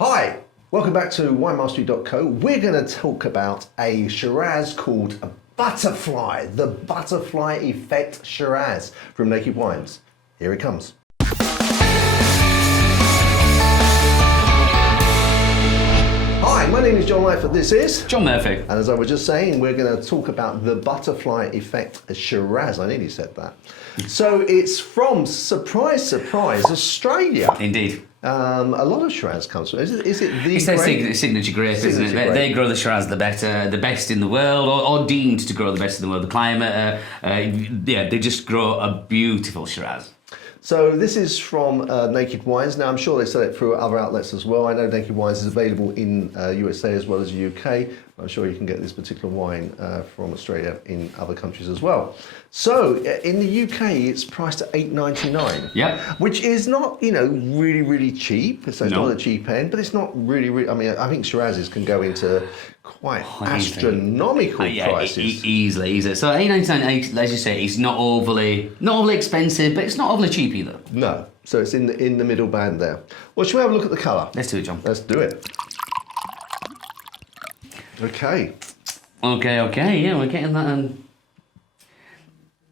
Hi, welcome back to winemastery.co. We're going to talk about a Shiraz called ButteryFly, the Butterfly Effect Shiraz from Naked Wines. Here it comes. Hi, my name is John Lightfoot. This is John Murphy. And as I was just saying, we're going to talk about the Butterfly Effect Shiraz. I nearly said that. So it's from, surprise, surprise, Australia. Indeed. A lot of Shiraz comes from. Is it the It's their signature grape, isn't it? They grow the Shiraz the best in the world, or deemed to grow the best in the world. The climate, they just grow a beautiful Shiraz. So this is from Naked Wines. Now I'm sure they sell it through other outlets as well. I know Naked Wines is available in USA as well as UK. I'm sure you can get this particular wine from Australia in other countries as well. So in the UK, it's priced at $8.99. Yep. Which is not, really, really cheap. So it's not a cheap end, but it's not really, really. I mean, I think Shirazes can go into quite astronomical prices. Easily. So $8.99, as you say, it's not overly expensive, but it's not overly cheap either. No. So it's in the middle band there. Well, shall we have a look at the colour? Let's do it, John. Let's do it. Okay, yeah, we're getting that.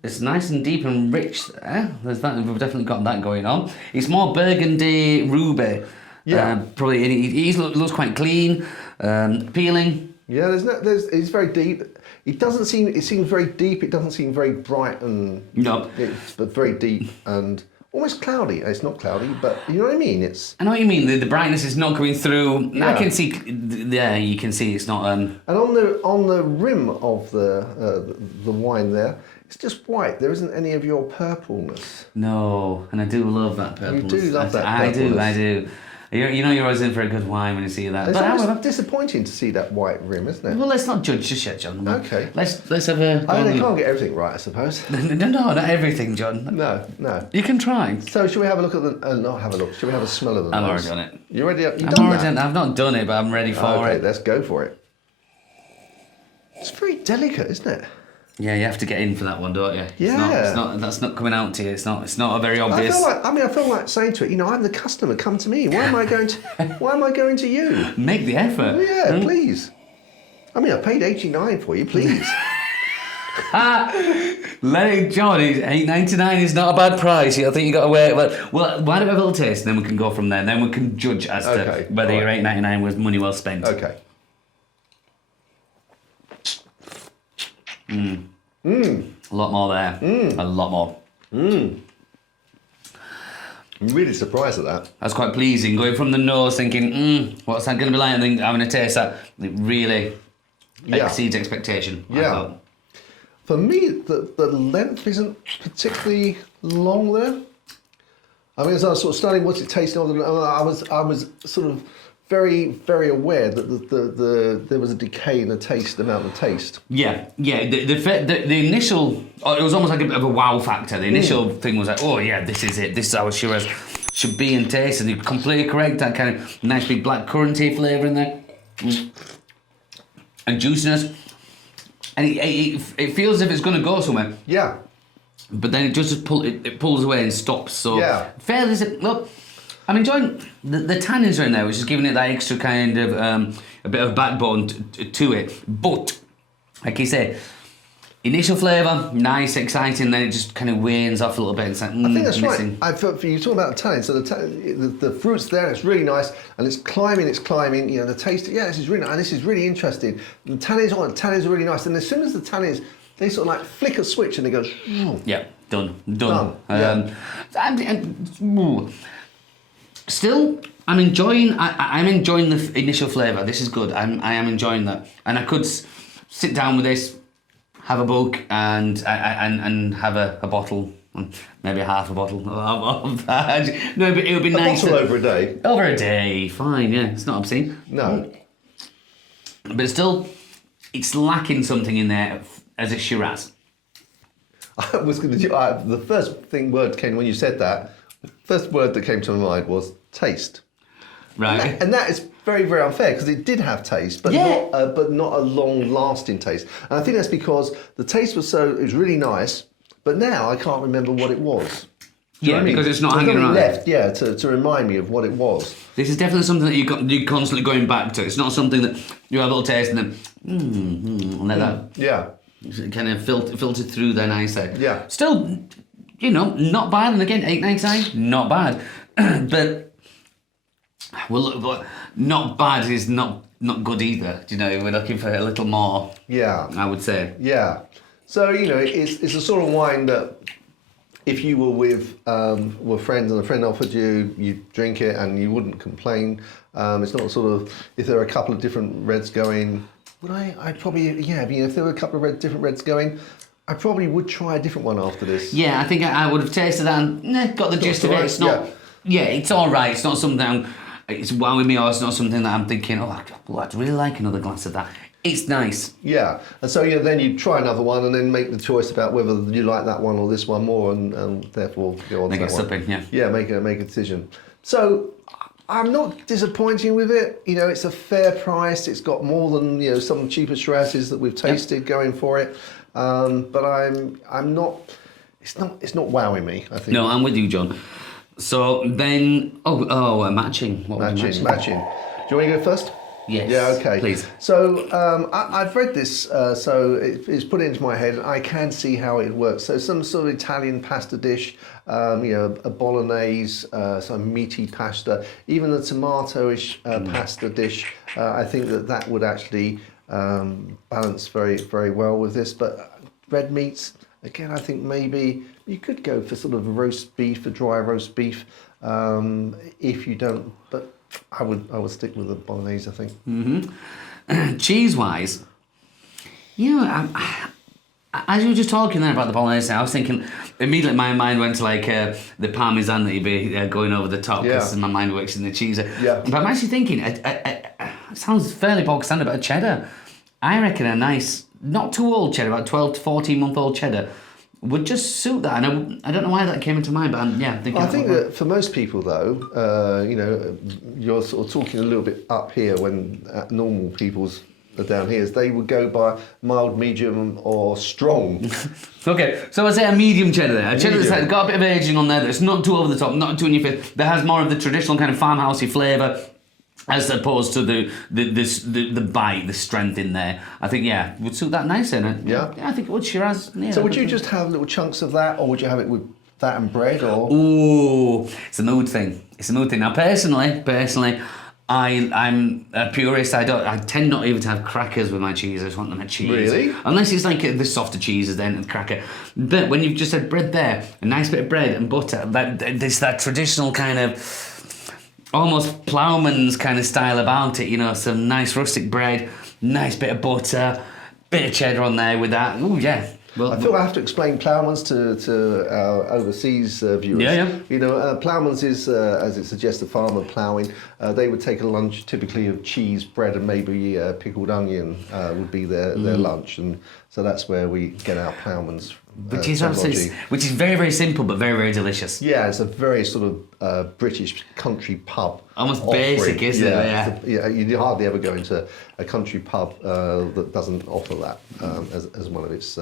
It's nice and deep and rich there. There's that. We've definitely got that going on. It's more burgundy, ruby. Yeah. Probably. It looks quite clean, appealing. Yeah, it's very deep. It seems very deep. It doesn't seem very bright and but very deep and almost cloudy. It's not cloudy, but you know what I mean. I know what you mean. The brightness is not coming through. Yeah. I can see. Yeah, you can see it's not. And on the rim of the wine there, it's just white. There isn't any of your purpleness. No, and I do love that purpleness. You do love that purpleness. I do. You're always in for a good wine when you see that. It's disappointing to see that white rim, isn't it? Well, let's not judge just yet, John. Okay. Let's have a. I mean, they can't get everything right, I suppose. No, not everything, John. No. You can try. So, shall we have a look at the? Not have a look. Shall we have a smell of the nose? I've already done it. You ready? You've done that? I've not done it, but I'm ready for it. Okay, let's go for it. It's very delicate, isn't it? Yeah, you have to get in for that one, don't you? Yeah. That's not coming out to you. It's not a very obvious. I feel like saying to it, I'm the customer. Come to me. Why am I going to you? Make the effort. Well, yeah, please. I mean, I paid $89 for you. Please. Let it, John. $8.99 is not a bad price. I think you got to wait. Well, why don't we have a little taste, and then we can go from there. And then we can judge as to whether your $8.99 was money well spent. Okay. A lot more there. A lot more. I'm really surprised at that. That's quite pleasing. Going from the nose, thinking, what's that going to be like? And then having a taste that it really exceeds expectation. Yeah. For me, the length isn't particularly long there. I mean, as I was sort of studying what's it tasting, I was sort of very, very aware that there was a decay in the taste, the amount of taste. Yeah. The initial, it was almost like a bit of a wow factor. The initial thing was like, oh yeah, this is it. This is how a Shiraz should be in taste, and you're completely correct. That kind of nice big blackcurranty flavour in there, and juiciness, and it feels as if it's going to go somewhere. Yeah. But then it just pulls away and stops. So fairly, look. I'm enjoying the tannins are in there, which is giving it that extra kind of a bit of backbone to it. But like you say, initial flavour, nice, exciting. Then it just kind of wanes off a little bit. It's like, I think that's missing. right. For you talking about the tannin, so the fruit's there, and it's really nice, and it's climbing. The taste. Yeah, this is really nice, and this is really interesting. The tannins are really nice, and as soon as the tannins, they sort of like flick a switch, and they go. Yeah, done. Still, I'm enjoying the initial flavour. This is good. I am enjoying that, and I could sit down with this, have a book, and have a bottle, maybe half a bottle of that. No, but it would be nice. A bottle over a day. Over a day, fine. Yeah, it's not obscene. No, but still, it's lacking something in there as a Shiraz. I was going to. The first word came when you said that. The first word that came to my mind was taste. Right. And that is very, very unfair because it did have taste, but not a long-lasting taste. And I think that's because the taste was it was really nice, but now I can't remember what it was. Yeah, because it's not hanging around. Left, to remind me of what it was. This is definitely something that you're constantly going back to. It's not something that you have a little taste and then, and let that. Yeah. Kind of filtered through there nicely. Yeah. Still, not bad. And again, $8.99, not bad. But, well, not bad is not good either. We're looking for a little more. Yeah. I would say. Yeah. So, it's a sort of wine that if you were with friends and a friend offered you drink it and you wouldn't complain. It's not sort of, if there are a couple of different reds going, I'd probably, if there were a couple of different reds going, I probably would try a different one after this. Yeah, I think I would have tasted that and got the gist of it. It's not, it's all right. It's not something it's wowing me, or it's not something that I'm thinking, I'd really like another glass of that. It's nice. Yeah, and so then you try another one and then make the choice about whether you like that one or this one more, and therefore go on to that one. Make it something, Yeah, make a decision. So I'm not disappointing with it. It's a fair price. It's got more than some cheaper Shirazes that we've tasted going for it. But I'm not. It's not wowing me, I think. No, I'm with you, John. So then, matching. Matching. Do you want to go first? Yes. Yeah, okay. Please. So I've read this, so it's put into my head. I can see how it works. So some sort of Italian pasta dish, a bolognese, some meaty pasta, even a tomato-ish pasta dish. I think that would actually balance very, very well with this. But red meats, again, I think maybe you could go for sort of roast beef, a dry roast beef, if you don't. But I would stick with the bolognese, I think. Mm-hmm. Cheese-wise, as you were just talking there about the bolognese, I was thinking immediately my mind went to the parmesan that you'd be going over the top because my mind works in the cheese. Yeah. But I'm actually thinking, it sounds fairly bog standard, but a cheddar. I reckon a nice, not too old cheddar, about 12 to 14 month old cheddar would just suit that. And I don't know why that came into mind, but I think that for most people, though, you're sort of talking a little bit up here when normal people's are down here. They would go by mild, medium, or strong. Okay, so I'd say a medium cheddar there. A cheddar that's got a bit of aging on there, that's not too over the top, not too in your face, that has more of the traditional kind of farmhousey flavour, as opposed to the bite, the strength in there. I think, would suit that nicely. Yeah, I think it would. Shiraz. Yeah, so would you just have little chunks of that, or would you have it with that and bread, or? Ooh, it's a mood thing. Now, personally, I'm a purist. I tend not even to have crackers with my cheese. I just want them at cheese. Really? Unless it's the softer cheeses, then a cracker. But when you've just had bread there, a nice bit of bread and butter, there's that traditional kind of almost ploughman's kind of style about it, some nice rustic bread, nice bit of butter, bit of cheddar on there with that. Ooh, yeah. Well, I feel I have to explain ploughman's to our overseas viewers. Yeah. Ploughman's is, as it suggests, a farmer ploughing. They would take a lunch typically of cheese, bread, and maybe pickled onion would be their lunch, and so that's where we get our ploughman's. Which is very, very simple, but very, very delicious. Yeah, it's a very sort of British country pub. Almost basic, isn't it? Yeah, you hardly ever go into a country pub that doesn't offer that as one of its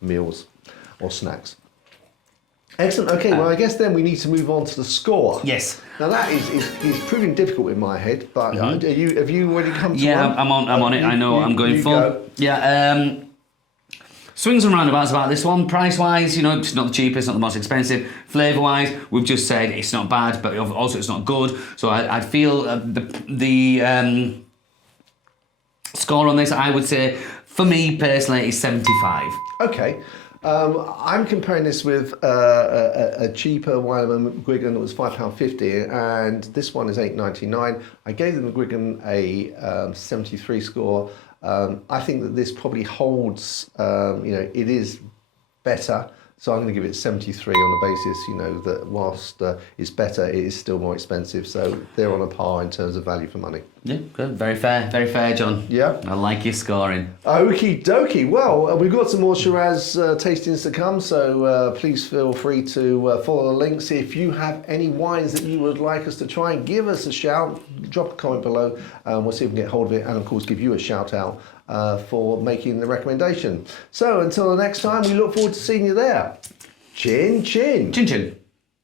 meals or snacks. Excellent. Okay, well, I guess then we need to move on to the score. Yes. Now that is proving difficult in my head, but have you already come to one? Yeah, I'm on it. I know what I'm going for. Go. Yeah. Swings and roundabouts about this one. Price-wise, it's not the cheapest, not the most expensive. Flavour-wise, we've just said it's not bad, but also it's not good. So I feel the score on this, I would say, for me personally, is 75. Okay. I'm comparing this with a cheaper wine of a McGuigan that was £5.50, and this one is £8.99. I gave the McGuigan a 73 score. I think that this probably holds, it is better. So I'm going to give it 73 on the basis, that whilst it's better, it is still more expensive. So they're on a par in terms of value for money. Yeah, good. Very fair, John. Yeah. I like your scoring. Okie dokie. Well, we've got some more Shiraz tastings to come, so please feel free to follow the links. If you have any wines that you would like us to try, give us a shout. Drop a comment below. We'll see if we can get hold of it, and of course give you a shout out for making the recommendation. So until the next time, we look forward to seeing you there. Chin chin. Chin chin.